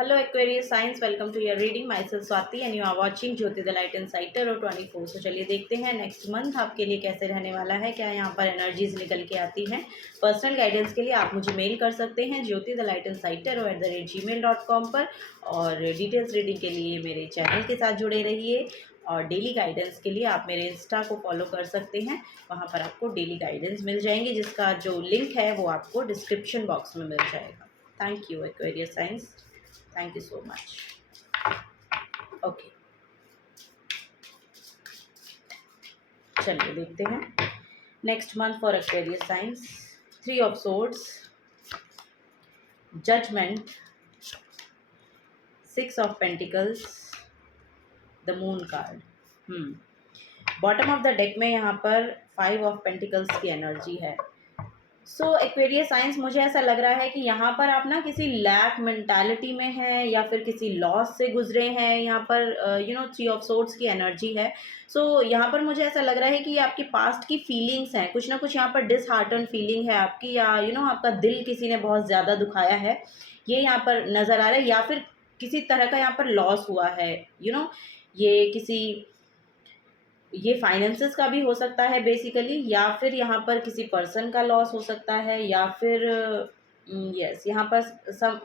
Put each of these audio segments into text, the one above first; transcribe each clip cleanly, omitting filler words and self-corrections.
Hello Aquarius Signs, welcome to your reading. Myself Swati and you are watching Jyoti the light inside tarot 24। तो चलिए देखते हैं next month आपके लिए कैसे रहने वाला है, क्या यहाँ पर एनर्जीज निकल के आती हैं। पर्सनल गाइडेंस के लिए आप मुझे मेल कर सकते हैं Jyoti the light inside tarot @gmail.com पर। और डिटेल्स रीडिंग के लिए मेरे चैनल के साथ जुड़े रहिए। और डेली गाइडेंस के लिए आप मेरे इंस्टा को फॉलो कर सकते हैं, वहाँ पर आपको डेली गाइडेंस मिल जाएंगे, जिसका जो लिंक है वो आपको डिस्क्रिप्शन बॉक्स में मिल जाएगा। Thank you Aquarius signs, thank you so much. Okay, चलिए देखते हैं next month for Aquarius signs. 3 of swords, judgement, 6 of pentacles, the moon card. Bottom of the deck में यहाँ पर 5 ऑफ पेंटिकल्स की एनर्जी है। सो एक्वेरियस साइंस, मुझे ऐसा लग रहा है कि यहाँ पर आप ना किसी लैक मेंटालिटी में हैं या फिर किसी लॉस से गुजरे हैं। यहाँ पर 3 ऑफ सोर्ड्स की एनर्जी है। सो यहाँ पर मुझे ऐसा लग रहा है कि आपकी पास्ट की फीलिंग्स हैं, कुछ ना कुछ यहाँ पर डिसहार्टन फीलिंग है आपकी, या आपका दिल किसी ने बहुत ज़्यादा दुखाया है, ये यहाँ पर नज़र आ रहा है। या फिर किसी तरह का यहाँ पर लॉस हुआ है, ये फाइनेंसेस का भी हो सकता है बेसिकली, या फिर यहाँ पर किसी पर्सन का लॉस हो सकता है, या फिर यहाँ पर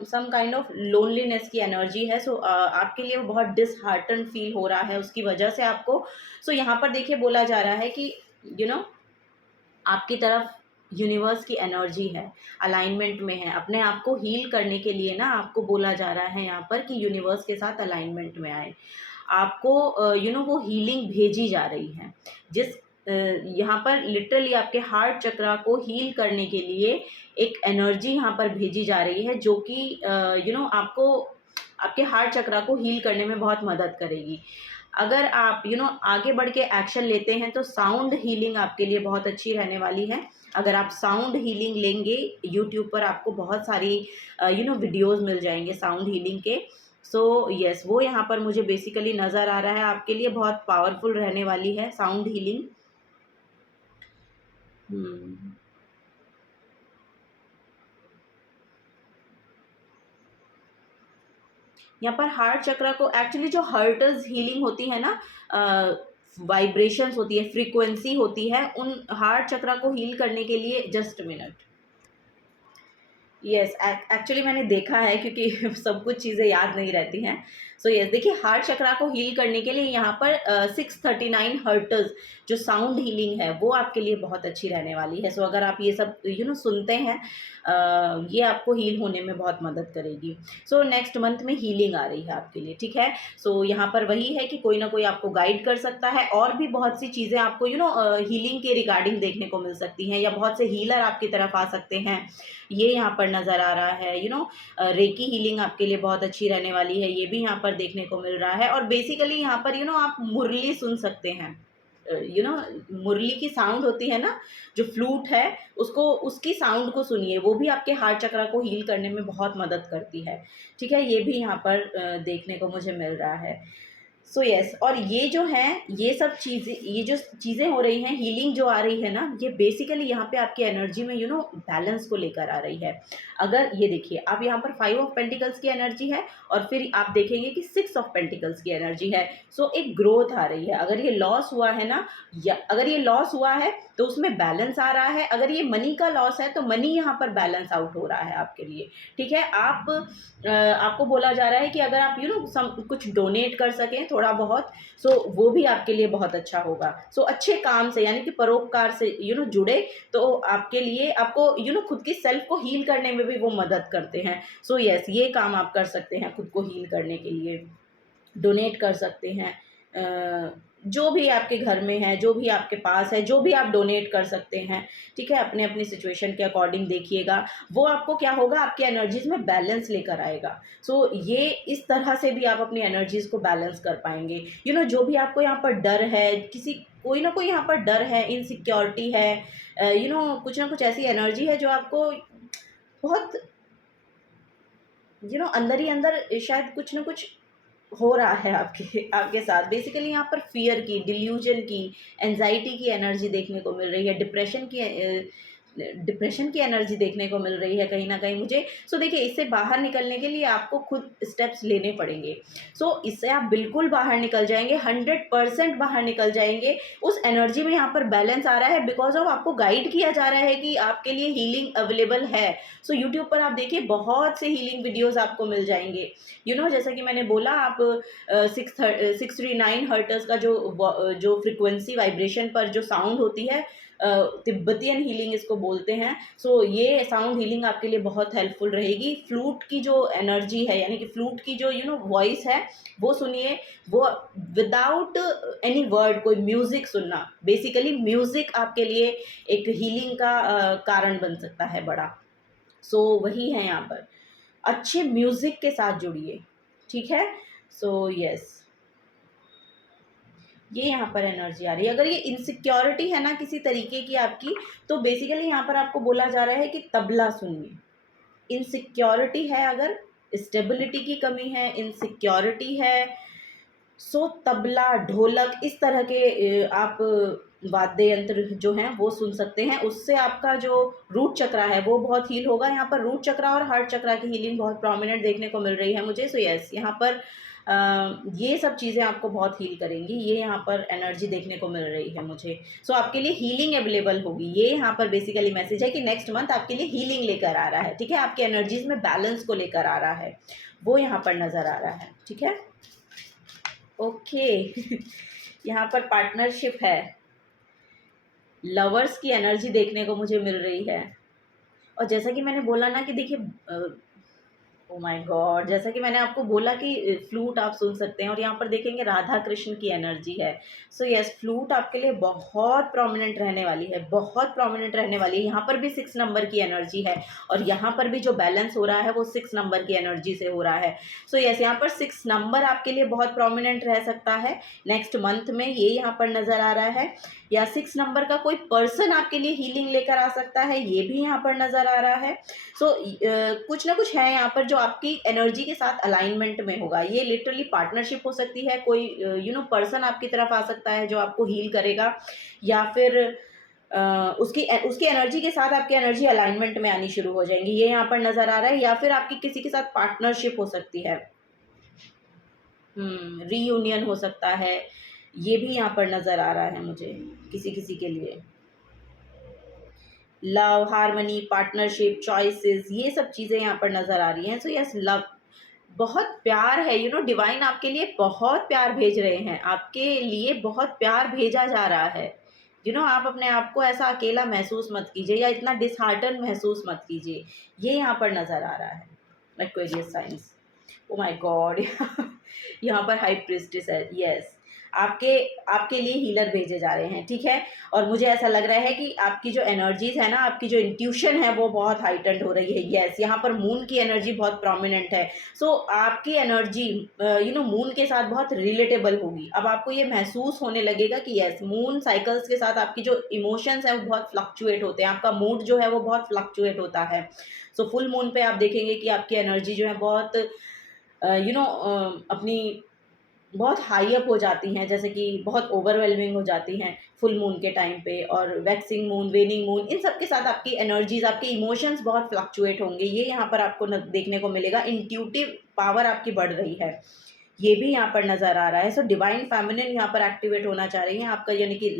सम काइंड ऑफ लोनलीनेस की एनर्जी है। सो आपके लिए वो बहुत डिसहार्टन फील हो रहा है उसकी वजह से आपको। सो यहाँ पर देखिए बोला जा रहा है कि आपकी तरफ यूनिवर्स की एनर्जी है, अलाइनमेंट में है। अपने आप को हील करने के लिए ना आपको बोला जा रहा है यहाँ पर कि यूनिवर्स के साथ अलाइनमेंट में आए। आपको वो हीलिंग भेजी जा रही है, जिस यहाँ पर लिटरली आपके हार्ट चक्रा को हील करने के लिए एक एनर्जी यहाँ पर भेजी जा रही है, जो कि आपको आपके हार्ट चक्रा को हील करने में बहुत मदद करेगी। अगर आप आगे बढ़ के एक्शन लेते हैं तो साउंड हीलिंग आपके लिए बहुत अच्छी रहने वाली है। अगर आप साउंड हीलिंग लेंगे, यूट्यूब पर आपको बहुत सारी वीडियोस मिल जाएंगे साउंड हीलिंग के। सो यस, वो यहाँ पर मुझे बेसिकली नज़र आ रहा है आपके लिए बहुत पावरफुल रहने वाली है साउंड हीलिंग। यहाँ पर हार्ट चक्रा को एक्चुअली जो हर्टर्स हीलिंग होती है ना, वाइब्रेशंस होती है, फ्रीक्वेंसी होती है, उन हार्ट चक्रा को हील करने के लिए जस्ट मिनट। यस, एक्चुअली मैंने देखा है, क्योंकि सब कुछ चीज़ें याद नहीं रहती हैं। सो यस, देखिए हार्ट चक्रा को हील करने के लिए यहाँ पर 639 हर्ट्ज जो साउंड हीलिंग है वो आपके लिए बहुत अच्छी रहने वाली है। सो अगर आप ये सब सुनते हैं, ये आपको हील होने में बहुत मदद करेगी। सो नेक्स्ट मंथ में हीलिंग आ रही है आपके लिए, ठीक है। सो यहाँ पर वही है कि कोई ना कोई आपको गाइड कर सकता है, और भी बहुत सी चीज़ें आपको हीलिंग के रिगार्डिंग देखने को मिल सकती हैं, या बहुत से हीलर आपकी तरफ आ सकते हैं, ये यहाँ पर नज़र आ रहा है। रेकी हीलिंग आपके लिए बहुत अच्छी रहने वाली है, ये भी यहाँ पर देखने को मिल रहा है। और बेसिकली यहाँ पर आप मुरली सुन सकते हैं। मुरली की साउंड होती है ना, जो फ्लूट है, उसकी साउंड को सुनिए, वो भी आपके हार्ट चक्रा को हील करने में बहुत मदद करती है, ठीक है। ये भी यहाँ पर देखने को मुझे मिल रहा है। सो यस, और ये जो है, ये सब चीज़ें, ये जो चीज़ें हो रही हैं, हीलिंग जो आ रही है ना, ये बेसिकली यहाँ पे आपकी एनर्जी में बैलेंस को लेकर आ रही है। अगर ये देखिए, आप यहाँ पर 5 ऑफ पेंटिकल्स की एनर्जी है, और फिर आप देखेंगे कि 6 ऑफ पेंटिकल्स की एनर्जी है। सो एक ग्रोथ आ रही है। अगर ये लॉस हुआ है ना, या अगर ये लॉस हुआ है तो उसमें बैलेंस आ रहा है। अगर ये मनी का लॉस है तो मनी यहाँ पर बैलेंस आउट हो रहा है आपके लिए, ठीक है। आपको बोला जा रहा है कि अगर आप कुछ डोनेट कर सकें थोड़ा बहुत, सो वो भी आपके लिए बहुत अच्छा होगा। सो अच्छे काम से, यानी कि परोपकार से जुड़े, तो आपके लिए, आपको खुद की सेल्फ को हील करने में भी वो मदद करते हैं। सो यस, ये काम आप कर सकते हैं खुद को हील करने के लिए, डोनेट कर सकते हैं। जो भी आपके घर में है, जो भी आपके पास है, जो भी आप डोनेट कर सकते हैं, ठीक है। अपने अपनी सिचुएशन के अकॉर्डिंग देखिएगा, वो आपको क्या होगा, आपकी एनर्जीज में बैलेंस लेकर आएगा। सो ये इस तरह से भी आप अपनी एनर्जीज को बैलेंस कर पाएंगे। जो भी आपको यहाँ पर डर है, कोई ना कोई यहाँ पर डर है, इनसिक्योरिटी है, कुछ ना कुछ ऐसी एनर्जी है जो आपको बहुत अंदर ही अंदर शायद कुछ ना कुछ हो रहा है आपके साथ। बेसिकली यहाँ पर फियर की, डिल्यूजन की, एंजाइटी की एनर्जी देखने को मिल रही है, डिप्रेशन की डिप्रेशन की एनर्जी देखने को मिल रही है कहीं ना कहीं मुझे। सो देखिए, इससे बाहर निकलने के लिए आपको खुद स्टेप्स लेने पड़ेंगे। सो इससे आप बिल्कुल बाहर निकल जाएंगे, 100% बाहर निकल जाएंगे। उस एनर्जी में यहाँ पर बैलेंस आ रहा है बिकॉज ऑफ आपको गाइड किया जा रहा है कि आपके लिए हीलिंग अवेलेबल है। सो यूट्यूब पर आप देखिए बहुत से हीलिंग वीडियोस आपको मिल जाएंगे। जैसा कि मैंने बोला, आप 639 हर्ट्ज का जो फ्रिक्वेंसी वाइब्रेशन पर जो साउंड होती है, तिब्बतियन हीलिंग इसको बोलते हैं। सो ये साउंड हीलिंग आपके लिए बहुत हेल्पफुल रहेगी। फ्लूट की जो एनर्जी है, यानी कि फ्लूट की जो वॉइस है, वो सुनिए। वो विदाउट एनी वर्ड, कोई म्यूजिक सुनना, बेसिकली म्यूजिक आपके लिए एक हीलिंग का कारण बन सकता है बड़ा। सो वही है यहाँ पर, अच्छे म्यूजिक के साथ जुड़िए, ठीक है। सो यस, ये यहाँ पर एनर्जी आ रही है। अगर ये इनसिक्योरिटी है ना किसी तरीके की आपकी, तो बेसिकली यहाँ पर आपको बोला जा रहा है कि तबला सुनिए। इनसिक्योरिटी है, अगर स्टेबिलिटी की कमी है, इनसिक्योरिटी है, सो तबला, ढोलक, इस तरह के आप वाद्य यंत्र जो हैं वो सुन सकते हैं। उससे आपका जो रूट चक्रा है वो बहुत हील होगा। यहाँ पर रूट चक्रा और हार्ट चक्रा की हीलिंग बहुत प्रोमिनेंट देखने को मिल रही है मुझे। सो यस, यहाँ पर ये सब चीज़ें आपको बहुत हील करेंगी। ये यहाँ पर एनर्जी देखने को मिल रही है मुझे। सो आपके लिए हीलिंग अवेलेबल होगी। ये यहाँ पर बेसिकली मैसेज है कि नेक्स्ट मंथ आपके लिए हीलिंग लेकर आ रहा है, ठीक है। आपके एनर्जीज में बैलेंस को लेकर आ रहा है, वो यहाँ पर नज़र आ रहा है, ठीक है। ओके यहाँ पर पार्टनरशिप है, लवर्स की एनर्जी देखने को मुझे मिल रही है। और जैसा कि मैंने बोला ना कि देखिए, ओ माय गॉड, जैसा कि मैंने आपको बोला कि फ्लूट आप सुन सकते हैं, और यहाँ पर देखेंगे राधा कृष्ण की एनर्जी है। सो यस, फ्लूट आपके लिए बहुत प्रोमिनेंट रहने वाली है, बहुत प्रोमिनेंट रहने वाली है। यहाँ पर भी 6 नंबर की एनर्जी है, और यहाँ पर भी जो बैलेंस हो रहा है वो 6 नंबर की एनर्जी से हो रहा है। सो यस, यहाँ पर 6 नंबर आपके लिए बहुत प्रोमिनेंट रह सकता है नेक्स्ट मंथ में, ये यहाँ पर नज़र आ रहा है। या 6 नंबर का कोई पर्सन आपके लिए हीलिंग लेकर आ सकता है, ये भी यहाँ पर नज़र आ रहा है। सो कुछ ना कुछ है यहाँ पर जो आपकी एनर्जी के साथ अलाइनमेंट में होगा। ये लिटरली पार्टनरशिप हो सकती है, कोई पर्सन आपकी तरफ आ सकता है जो आपको हील करेगा, या फिर उसकी एनर्जी के साथ आपकी एनर्जी अलाइनमेंट में आनी शुरू हो जाएंगी, ये यहाँ पर नज़र आ रहा है। या फिर आपकी किसी के साथ पार्टनरशिप हो सकती है, रीयूनियन हो सकता है, ये भी यहाँ पर नज़र आ रहा है मुझे किसी किसी के लिए। लव, हार्मनी, पार्टनरशिप, चॉइसेस, ये सब चीज़ें यहाँ पर नज़र आ रही हैं। सो यस, लव, बहुत प्यार है, डिवाइन आपके लिए बहुत प्यार भेज रहे हैं, आपके लिए बहुत प्यार भेजा जा रहा है। आप अपने आप को ऐसा अकेला महसूस मत कीजिए, या इतना डिसहार्टन महसूस मत कीजिए, ये यहाँ पर नज़र आ रहा है। Aquarius science, oh my God यहाँ पर हाई प्रिस्टेस है। यस, आपके आपके लिए हीलर भेजे जा रहे हैं, ठीक है। और मुझे ऐसा लग रहा है कि आपकी जो एनर्जीज है ना, आपकी जो इंट्यूशन है वो बहुत हाइटेंड हो रही है। यस, यहाँ पर मून की एनर्जी बहुत प्रोमिनेंट है। सो आपकी एनर्जी मून के साथ बहुत रिलेटेबल होगी। अब आपको ये महसूस होने लगेगा कि यस, मून साइकिल्स के साथ आपकी जो इमोशंस है वो बहुत फ्लक्चुएट होते हैं, आपका मूड जो है वो बहुत फ्लक्चुएट होता है। सो फुल मून पे आप देखेंगे कि आपकी एनर्जी जो है बहुत अपनी बहुत हाई अप हो जाती हैं, जैसे कि बहुत ओवरवेलमिंग हो जाती हैं फुल मून के टाइम पे। और वैक्सिंग मून, वेनिंग मून, इन सब के साथ आपकी एनर्जीज, आपके इमोशंस बहुत फ्लक्चुएट होंगे, ये यहाँ पर आपको देखने को मिलेगा। इंट्यूटिव पावर आपकी बढ़ रही है, ये भी यहाँ पर नज़र आ रहा है। सो डिवाइन फेमिनिन यहाँ पर एक्टिवेट होना चाह रही है आपका, यानी कि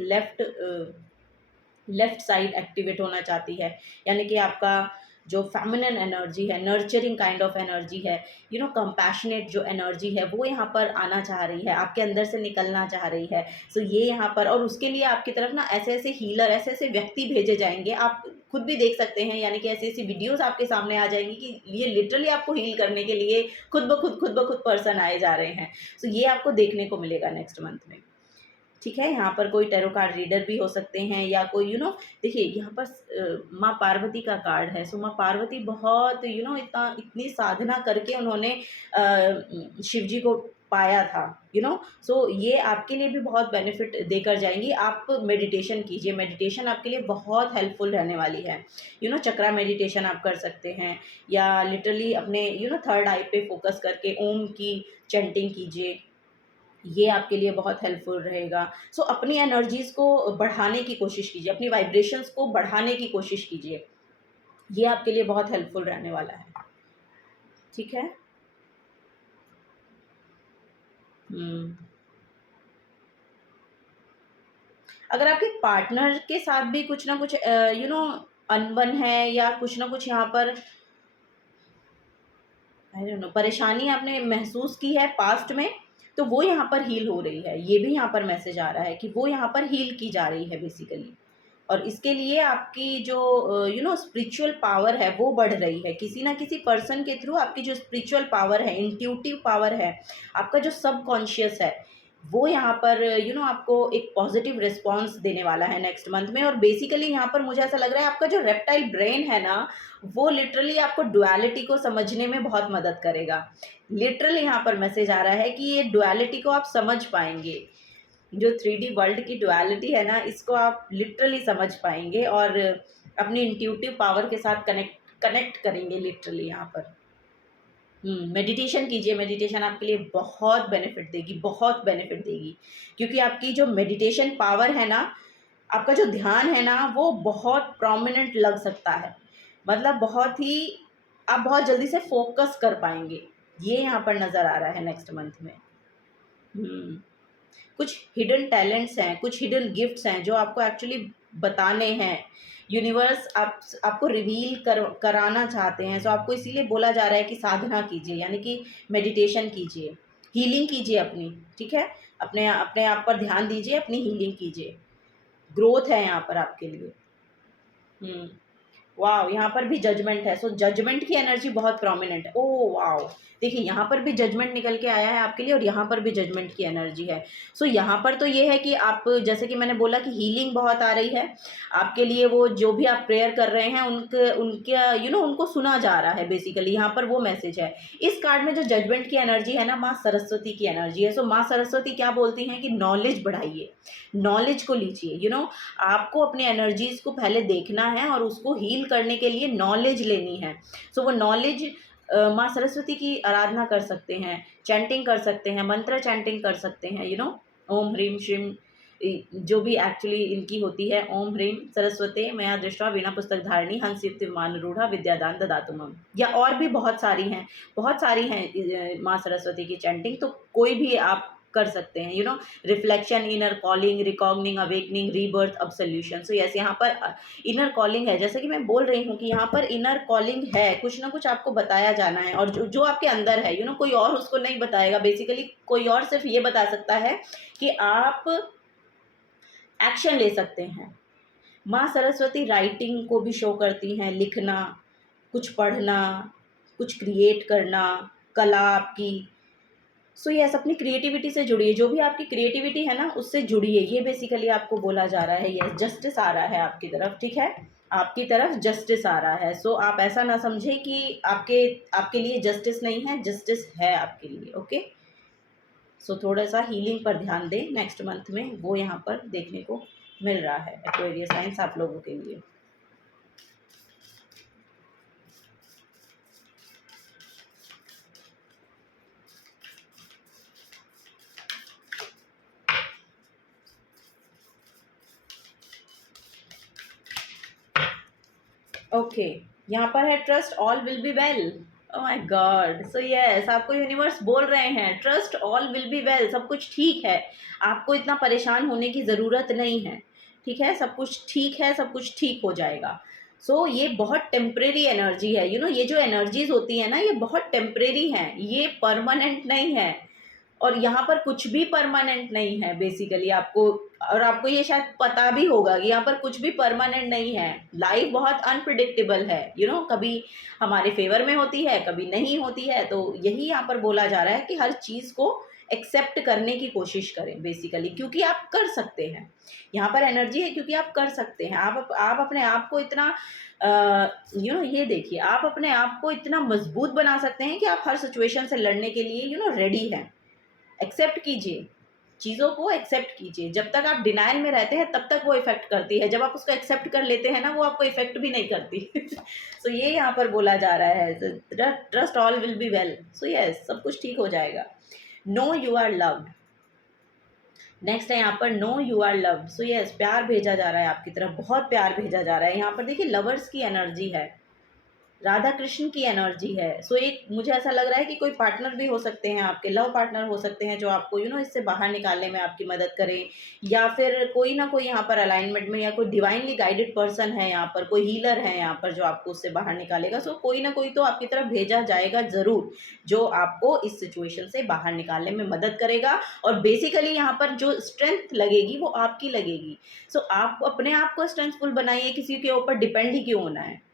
लेफ्ट साइड एक्टिवेट होना चाहती है, यानी कि आपका जो फेमिनिन एनर्जी है, नर्चरिंग काइंड ऑफ एनर्जी है, कंपैशनेट जो एनर्जी है वो यहाँ पर आना चाह रही है, आपके अंदर से निकलना चाह रही है। सो ये यहाँ पर, और उसके लिए आपकी तरफ ना ऐसे ऐसे हीलर, ऐसे ऐसे व्यक्ति भेजे जाएंगे, आप खुद भी देख सकते हैं, यानी कि ऐसी ऐसी वीडियोस आपके सामने आ जाएंगी कि ये लिटरली आपको हील करने के लिए खुद ब खुद पर्सन आए जा रहे हैं। सो ये आपको देखने को मिलेगा नेक्स्ट मंथ में, ठीक है। यहाँ पर कोई टैरो कार्ड रीडर भी हो सकते हैं, या कोई देखिए यहाँ पर माँ पार्वती का कार्ड है। सो माँ पार्वती बहुत इतनी साधना करके उन्होंने शिव जी को पाया था, सो ये आपके लिए भी बहुत बेनिफिट देकर जाएंगी। आप मेडिटेशन कीजिए, मेडिटेशन आपके लिए बहुत हेल्पफुल रहने वाली है। चक्रा मेडिटेशन आप कर सकते हैं, या लिटरली अपने थर्ड आई पे फोकस करके ओम की चैंटिंग कीजिए, ये आपके लिए बहुत हेल्पफुल रहेगा। सो अपनी एनर्जीज़ को बढ़ाने की कोशिश कीजिए, अपनी वाइब्रेशंस को बढ़ाने की कोशिश कीजिए। ये आपके लिए बहुत हेल्पफुल रहने वाला है। ठीक है? हुँ। अगर आपके पार्टनर के साथ भी कुछ ना कुछ अनबन है या कुछ ना कुछ यहाँ पर आई डोंट नो परेशानी आपने महसूस की है पास्ट में, तो वो यहाँ पर हील हो रही है। ये भी यहाँ पर मैसेज आ रहा है कि वो यहाँ पर हील की जा रही है बेसिकली। और इसके लिए आपकी जो स्पिरिचुअल पावर है वो बढ़ रही है। किसी ना किसी पर्सन के थ्रू आपकी जो स्पिरिचुअल पावर है, इंट्यूटिव पावर है, आपका जो सबकॉन्शियस है, वो यहाँ पर आपको एक पॉजिटिव रिस्पॉन्स देने वाला है नेक्स्ट मंथ में। और बेसिकली यहाँ पर मुझे ऐसा लग रहा है आपका जो रेप्टाइल ब्रेन है ना, वो लिटरली आपको डुअलिटी को समझने में बहुत मदद करेगा। लिटरली यहाँ पर मैसेज आ रहा है कि ये डुअलिटी को आप समझ पाएंगे। जो 3D वर्ल्ड की डुअलिटी है ना, इसको आप लिटरली समझ पाएंगे और अपनी इंट्यूटिव पावर के साथ कनेक्ट कनेक्ट करेंगे लिटरली यहाँ पर। मेडिटेशन कीजिए, मेडिटेशन आपके लिए बहुत बेनिफिट देगी, बहुत बेनिफिट देगी। क्योंकि आपकी जो मेडिटेशन पावर है ना, आपका जो ध्यान है ना, वो बहुत प्रोमिनेंट लग सकता है। मतलब बहुत ही आप बहुत जल्दी से फ़ोकस कर पाएँगे। ये यहाँ पर नज़र आ रहा है नेक्स्ट मंथ में। हुँ। कुछ हिडन टैलेंट्स हैं, कुछ हिडन गिफ्ट्स हैं जो आपको एक्चुअली बताने हैं। यूनिवर्स आपको रिवील कराना चाहते हैं। सो आपको इसीलिए बोला जा रहा है कि साधना कीजिए, यानी कि मेडिटेशन कीजिए, हीलिंग कीजिए अपनी, ठीक है? अपने अपने आप पर ध्यान दीजिए, अपनी हीलिंग कीजिए। ग्रोथ है यहाँ पर आपके लिए। हुँ। वाओ! यहाँ पर भी जजमेंट है, सो जजमेंट की एनर्जी बहुत प्रोमिनेंट है। Oh wow! देखिए यहाँ पर भी जजमेंट निकल के आया है आपके लिए और यहाँ पर भी जजमेंट की एनर्जी है। सो यहाँ पर तो ये है कि आप जैसे कि मैंने बोला कि हीलिंग बहुत आ रही है। आपके लिए वो जो भी आप प्रेयर कर रहे हैं उनके उनका उनको सुना जा रहा है बेसिकली, यहाँ पर वो मैसेज है। इस कार्ड में जो जजमेंट की एनर्जी है ना, माँ सरस्वती की एनर्जी है। सो माँ सरस्वती क्या बोलती हैं कि नॉलेज बढ़ाइए, नॉलेज को लीजिए, आपको अपनी एनर्जीज़ को पहले देखना है और उसको हील करने के लिए नॉलेज लेनी है। सो वो नॉलेज माँ सरस्वती की आराधना कर सकते हैं, चैंटिंग कर सकते हैं, मंत्र चैंटिंग कर सकते हैं, ओम ह्रीम श्रीम जो भी एक्चुअली इनकी होती है, ओम ह्रीम सरस्वते मया दृष्टा वीणा पुस्तक धारिणी हंस मान रूढ़ा विद्यादान ददातु मम, या और भी बहुत सारी हैं, बहुत सारी हैं माँ सरस्वती की चैंटिंग। तो कोई भी आप कर सकते हैं, reflection, inner calling, रिकॉग्निंग, awakening, rebirth, अब सोल्यूशन। सो यस, यहाँ पर इनर कॉलिंग है, जैसे कि मैं बोल रही हूँ कि यहाँ पर इनर कॉलिंग है, कुछ ना कुछ आपको बताया जाना है। और जो जो आपके अंदर है, कोई और उसको नहीं बताएगा बेसिकली। कोई और सिर्फ ये बता सकता है कि आप एक्शन ले सकते हैं। माँ सरस्वती राइटिंग को भी शो करती हैं, लिखना, कुछ पढ़ना, कुछ क्रिएट करना, कला आपकी। सो यस, अपनी क्रिएटिविटी से जुड़िए, जो भी आपकी क्रिएटिविटी है ना उससे जुड़िए, ये बेसिकली आपको बोला जा रहा है। यस, जस्टिस आ रहा है आपकी तरफ, ठीक है? आपकी तरफ जस्टिस आ रहा है। सो आप ऐसा ना समझें कि आपके आपके लिए जस्टिस नहीं है, जस्टिस है आपके लिए, ओके? सो थोड़ा-सा हीलिंग पर ध्यान दें नेक्स्ट मंथ में, वो यहाँ पर देखने को मिल रहा है एक्वेरियस साइंस आप लोगों के लिए। ओके, यहाँ पर है trust all will be well. Oh my God! So yes, आपको यूनिवर्स बोल रहे हैं trust all will be well, सब कुछ ठीक है। आपको इतना परेशान होने की ज़रूरत नहीं है, ठीक है? सब कुछ ठीक है, सब कुछ ठीक हो जाएगा। सो ये बहुत टेम्परेरी एनर्जी है, ये जो एनर्जीज़ होती हैं ना, ये बहुत टेम्परेरी हैं, ये परमानेंट नहीं है। और यहाँ पर कुछ भी परमानेंट नहीं है बेसिकली आपको। और आपको ये शायद पता भी होगा कि यहाँ पर कुछ भी परमानेंट नहीं है। लाइफ बहुत अनप्रिडिक्टेबल है, कभी हमारे फेवर में होती है, कभी नहीं होती है। तो यही यहाँ पर बोला जा रहा है कि हर चीज़ को एक्सेप्ट करने की कोशिश करें बेसिकली, क्योंकि आप कर सकते हैं। यहाँ पर एनर्जी है क्योंकि आप कर सकते हैं। आप अपने आप को इतना ये देखिए, आप अपने आप को इतना मजबूत बना सकते हैं कि आप हर सिचुएशन से लड़ने के लिए रेडी हैं। एक्सेप्ट कीजिए, चीज़ों को एक्सेप्ट कीजिए। जब तक आप डिनायल में रहते हैं तब तक वो इफ़ेक्ट करती है, जब आप उसको एक्सेप्ट कर लेते हैं ना, वो आपको इफ़ेक्ट भी नहीं करती। सो ये यहाँ पर बोला जा रहा है, trust all will be well. So yes, सब कुछ ठीक हो जाएगा। Know you are loved, next है यहाँ पर know you are loved. So yes, प्यार भेजा जा रहा है आपकी तरफ, बहुत प्यार भेजा जा रहा है। यहाँ पर देखिए लवर्स की एनर्जी है, राधा कृष्ण की एनर्जी है। सो एक मुझे ऐसा लग रहा है कि कोई पार्टनर भी हो सकते हैं, आपके लव पार्टनर हो सकते हैं जो आपको इससे बाहर निकालने में आपकी मदद करें, या फिर कोई ना कोई यहाँ पर अलाइनमेंट में, या कोई डिवाइनली गाइडेड पर्सन है यहाँ पर, कोई हीलर है यहाँ पर जो आपको उससे बाहर निकालेगा। सो कोई ना कोई तो आपकी तरफ भेजा जाएगा ज़रूर, जो आपको इस सिचुएशन से बाहर निकालने में मदद करेगा। और बेसिकली यहाँ पर जो स्ट्रेंथ लगेगी वो आपकी लगेगी। सो आप अपने आप को स्ट्रेंथफुल बनाइए, किसी के ऊपर डिपेंड ही क्यों होना है,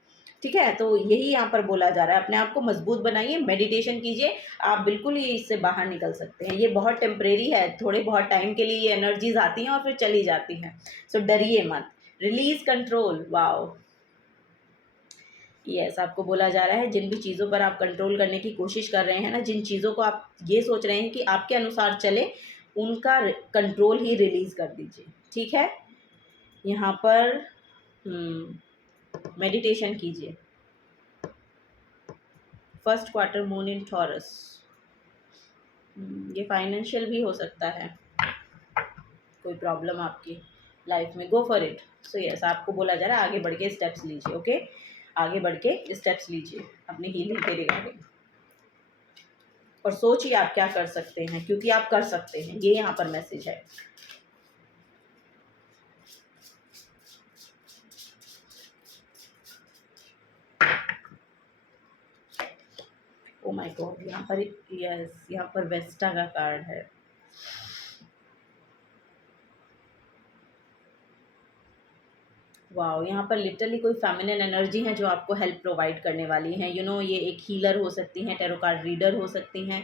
ठीक है। तो यही यहाँ पर बोला जा रहा है, अपने आप को मजबूत बनाइए, मेडिटेशन कीजिए, आप बिल्कुल ही इससे बाहर निकल सकते हैं। ये बहुत टेम्परेरी है, थोड़े बहुत टाइम के लिए ये एनर्जीज आती हैं और फिर चली जाती हैं। सो डरिए मत, रिलीज कंट्रोल। वाओ, यस, आपको बोला जा रहा है जिन भी चीज़ों पर आप कंट्रोल करने की कोशिश कर रहे हैं ना, जिन चीज़ों को आप ये सोच रहे हैं कि आपके अनुसार चले, उनका कंट्रोल ही रिलीज़ कर दीजिए, ठीक है। यहाँ पर मेडिटेशन कीजिए। First quarter moon in taurus, ये फाइनेंशियल भी हो सकता है, कोई प्रॉब्लम आपकी लाइफ में, go for it. So yes, आपको बोला जा रहा है आगे बढ़ के स्टेप्स लीजिए, ओके, आगे बढ़ के स्टेप्स लीजिए अपनी हीलिंग के रिगार्डिंग, और सोचिए आप क्या कर सकते हैं, क्योंकि आप कर सकते हैं, ये यहाँ पर मैसेज है। ओ माय गॉड, यहाँ पर यस, यहाँ पर वेस्टा का कार्ड है। वाओ, यहाँ पर लिटरली कोई फेमिनिन एनर्जी है जो आपको हेल्प प्रोवाइड करने वाली है। ये एक हीलर हो सकती हैं, टैरो कार्ड रीडर हो सकती हैं,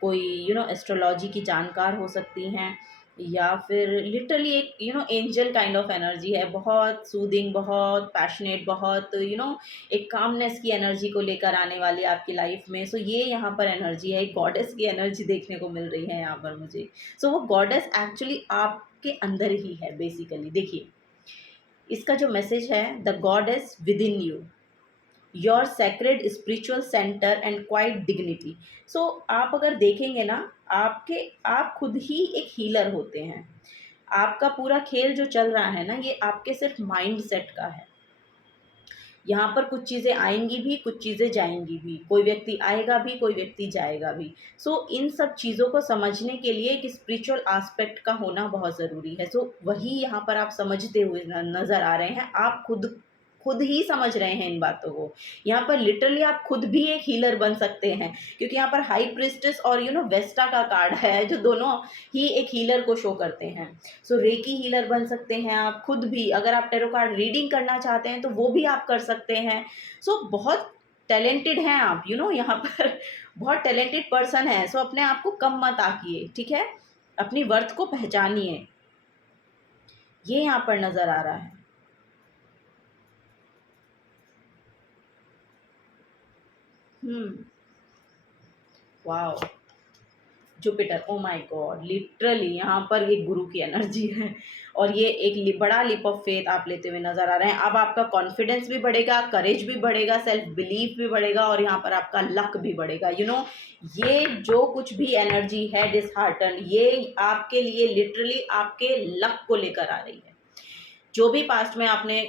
कोई एस्ट्रोलॉजी की जानकार हो सकती हैं, या फिर लिटरली एक एंजल काइंड ऑफ एनर्जी है, बहुत सूदिंग, बहुत पैशनेट, बहुत एक कामनेस की एनर्जी को लेकर आने वाली आपकी लाइफ में। सो ये यहाँ पर एनर्जी है, एक गॉडेस की एनर्जी देखने को मिल रही है यहाँ पर मुझे। सो वो गॉडेस एक्चुअली आपके अंदर ही है बेसिकली। देखिए इसका जो मैसेज है, the God is within you, your sacred spiritual centre and quiet dignity. So आप अगर देखेंगे ना, आप खुद ही एक हीलर होते हैं। आपका पूरा खेल जो चल रहा है ना, ये आपके सिर्फ माइंड सेट का है। यहाँ पर कुछ चीज़ें आएंगी भी, कुछ चीज़ें जाएंगी भी, कोई व्यक्ति आएगा भी, कोई व्यक्ति जाएगा भी। सो इन सब चीज़ों को समझने के लिए एक स्पिरिचुअल एस्पेक्ट का होना बहुत ज़रूरी है। सो वही यहाँ पर आप समझते हुए नज़र आ रहे हैं, आप खुद खुद ही समझ रहे हैं इन बातों को। यहाँ पर लिटरली आप खुद भी एक हीलर बन सकते हैं, क्योंकि यहाँ पर हाई प्रिस्टेस और वेस्टा का कार्ड है, जो दोनों ही एक हीलर को शो करते हैं। सो रेकी हीलर बन सकते हैं आप खुद भी। अगर आप टैरो कार्ड रीडिंग करना चाहते हैं तो वो भी आप कर सकते हैं। सो बहुत टैलेंटेड हैं आप, यहाँ पर बहुत टैलेंटेड पर्सन है। सो अपने आप को कम मत आकिए, ठीक है, अपनी वर्थ को पहचानिए, ये यहाँ पर नज़र आ रहा है। Wow, Jupiter, oh my God, literally यहाँ पर एक गुरु की एनर्जी है, और ये एक बड़ा लीप ऑफ फेथ आप लेते हुए नजर आ रहे हैं। अब आपका कॉन्फिडेंस भी बढ़ेगा, करेज भी बढ़ेगा, सेल्फ बिलीफ भी बढ़ेगा, और यहाँ पर आपका लक भी बढ़ेगा। ये जो कुछ भी एनर्जी है डिसहार्टन, ये आपके लिए लिटरली आपके लक को लेकर आ रही है। जो भी पास्ट में आपने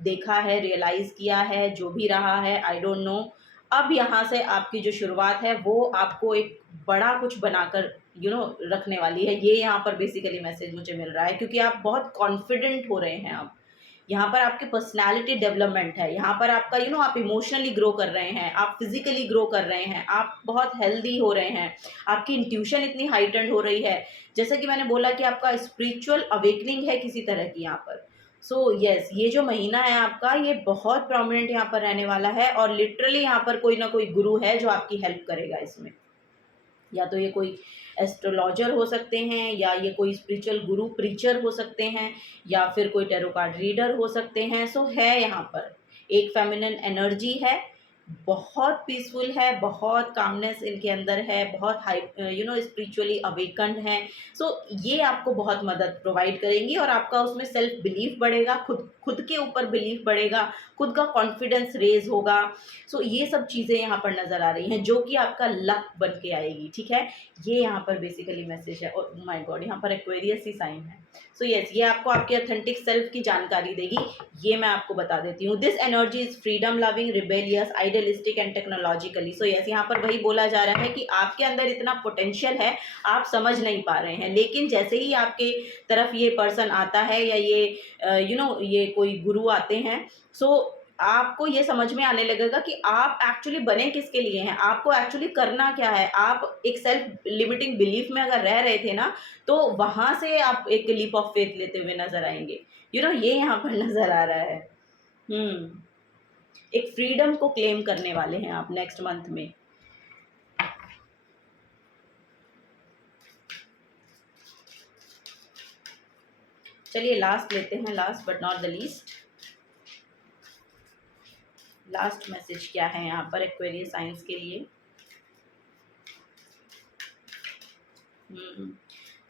देखा है, रियलाइज़ किया है, जो भी रहा है, आई डोंट नो, अब यहाँ से आपकी जो शुरुआत है वो आपको एक बड़ा कुछ बनाकर रखने वाली है। ये यहाँ पर बेसिकली मैसेज मुझे मिल रहा है, क्योंकि आप बहुत कॉन्फिडेंट हो रहे हैं अब। यहाँ पर आपकी पर्सनैलिटी डेवलपमेंट है, यहाँ पर आपका आप इमोशनली ग्रो कर रहे हैं, आप फिजिकली ग्रो कर रहे हैं, आप बहुत हेल्दी हो रहे हैं, आपकी इंट्यूशन इतनी हाइटेंड हो रही है। जैसा कि मैंने बोला कि आपका स्पिरिचुअल अवेकनिंग है किसी तरह की यहाँ पर। सो यस, ये जो महीना है आपका, ये बहुत प्रोमिनेंट यहाँ पर रहने वाला है, और लिटरली यहाँ पर कोई ना कोई गुरु है जो आपकी हेल्प करेगा इसमें। या तो ये कोई एस्ट्रोलॉजर हो सकते हैं, या ये कोई स्पिरिचुअल गुरु प्रीचर हो सकते हैं, या फिर कोई टैरो कार्ड रीडर हो सकते हैं। सो है यहाँ पर एक फेमिनिन एनर्जी है, बहुत पीसफुल है, बहुत कामनेस इनके अंदर है, बहुत हाई स्पिरिचुअली अवेकन्ड है। सो ये आपको बहुत मदद प्रोवाइड करेंगी, और आपका उसमें सेल्फ बिलीफ बढ़ेगा, खुद के ऊपर बिलीफ बढ़ेगा, खुद का कॉन्फिडेंस रेज होगा। सो ये सब चीज़ें यहाँ पर नज़र आ रही हैं जो कि आपका लक बन के आएगी, ठीक है। ये यहाँ पर बेसिकली मैसेज है। और माय गॉड, यहाँ पर एक्वेरियस ही साइन है। सो यस, ये आपको आपके ऑथेंटिक सेल्फ की जानकारी देगी, ये मैं आपको बता देती हूँ। This energy is freedom loving, rebellious, idealistic and technologically. So yes, यहाँ पर वही बोला जा रहा है कि आपके अंदर इतना पोटेंशियल है, आप समझ नहीं पा रहे हैं, लेकिन जैसे ही आपके तरफ ये पर्सन आता है या ये ये कोई गुरु आते हैं, सो आपको ये समझ में आने लगेगा कि आप एक्चुअली बने किसके लिए हैं, आपको एक्चुअली करना क्या है। आप एक सेल्फ लिमिटिंग बिलीफ में अगर रह रहे थे ना, तो वहाँ से आप एक लीप ऑफ फेथ लेते हुए नज़र आएंगे। ये यहाँ पर नज़र आ रहा है। एक फ्रीडम को क्लेम करने वाले हैं आप नेक्स्ट मंथ में। चलिए लास्ट लेते हैं, last but not the least. Last message क्या है यहाँ पर एक्वेरियस साइंस के लिए?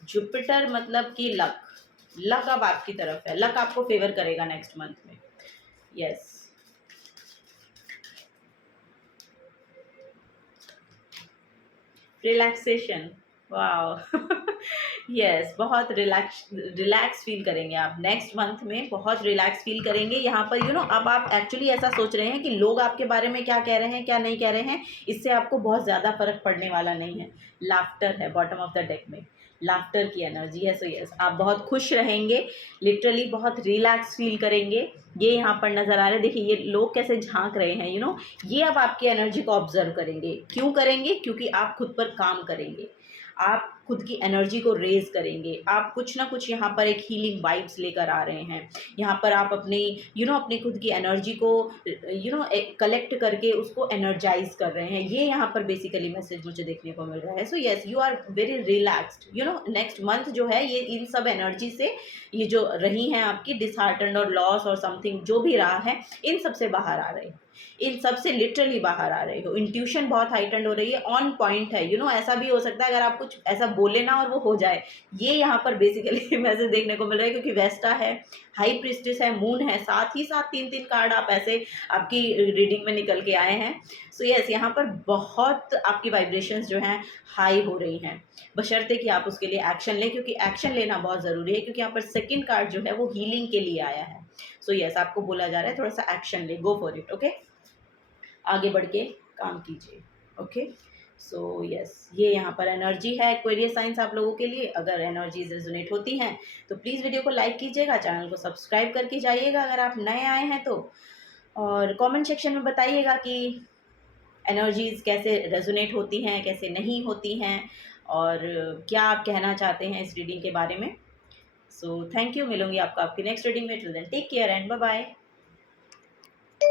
जुपिटर मतलब कि लक, लक अब आपकी तरफ है, लक आपको फेवर करेगा नेक्स्ट मंथ में। यस, रिलैक्सेशन, वाह यस, बहुत रिलैक्स फील करेंगे आप नेक्स्ट मंथ में, बहुत रिलैक्स फील करेंगे। यहाँ पर अब आप एक्चुअली ऐसा सोच रहे हैं कि लोग आपके बारे में क्या कह रहे हैं क्या नहीं कह रहे हैं, इससे आपको बहुत ज़्यादा फर्क पड़ने वाला नहीं है। लाफ्टर है बॉटम ऑफ द डेक में, लाफ्टर की एनर्जी है। सो यस, आप बहुत खुश रहेंगे, लिटरली बहुत रिलैक्स फील करेंगे, ये यहाँ पर नज़र आ रहा है। देखिए ये लोग कैसे झांक रहे हैं, ये अब आपकी एनर्जी को ऑब्जर्व करेंगे। क्यों करेंगे? क्योंकि आप खुद पर काम करेंगे, आप खुद की एनर्जी को रेज करेंगे, आप कुछ ना कुछ यहाँ पर एक हीलिंग वाइब्स लेकर आ रहे हैं। यहाँ पर आप अपनी अपनी खुद की एनर्जी को कलेक्ट करके उसको एनर्जाइज कर रहे हैं। ये यहाँ पर बेसिकली मैसेज मुझे देखने को मिल रहा है। So yes, you are very relaxed. Next month जो है ये इन सब एनर्जी से, ये जो रही हैं आपकी डिसहार्टन्ड और लॉस और समथिंग जो भी रहा है, इन सब से बाहर आ रहे हैं, इन सब से लिटरली बाहर आ रहे हो। इंट्यूशन बहुत हाइटेंड हो रही है, ऑन पॉइंट है। ऐसा भी हो सकता है अगर आप कुछ ऐसा बोले ना और वो हो जाए, ये यहाँ पर बेसिकली मैसेज देखने को मिल रहा है। क्योंकि वेस्टा है, हाई प्रिस्टेस है, मून है, साथ ही साथ 3-3 कार्ड आप ऐसे आपकी रीडिंग में निकल के आए हैं। सो यस, यहाँ पर बहुत आपकी वाइब्रेशंस जो हैं हाई हो रही हैं, बशर्ते कि आप उसके लिए एक्शन लें, क्योंकि एक्शन लेना बहुत ज़रूरी है। क्योंकि यहाँ पर सेकंड कार्ड जो है वो हीलिंग के लिए आया है। सो यस, आपको बोला जा रहा है थोड़ा सा एक्शन ले, गो फॉर इट, ओके, आगे बढ़ के काम कीजिए, ओके। सो यस, ये यहाँ पर एनर्जी है एक्वेरियस साइंस आप लोगों के लिए। अगर एनर्जीज रेजोनेट होती हैं तो प्लीज़ वीडियो को लाइक कीजिएगा, चैनल को सब्सक्राइब करके जाइएगा अगर आप नए आए हैं तो, और कमेंट सेक्शन में बताइएगा कि एनर्जीज कैसे रेजोनेट होती हैं, कैसे नहीं होती हैं, और क्या आप कहना चाहते हैं इस रीडिंग के बारे में। सो थैंक यू, मिलूंगी आपको आपकी नेक्स्ट रीडिंग में। Till then take care and bye bye.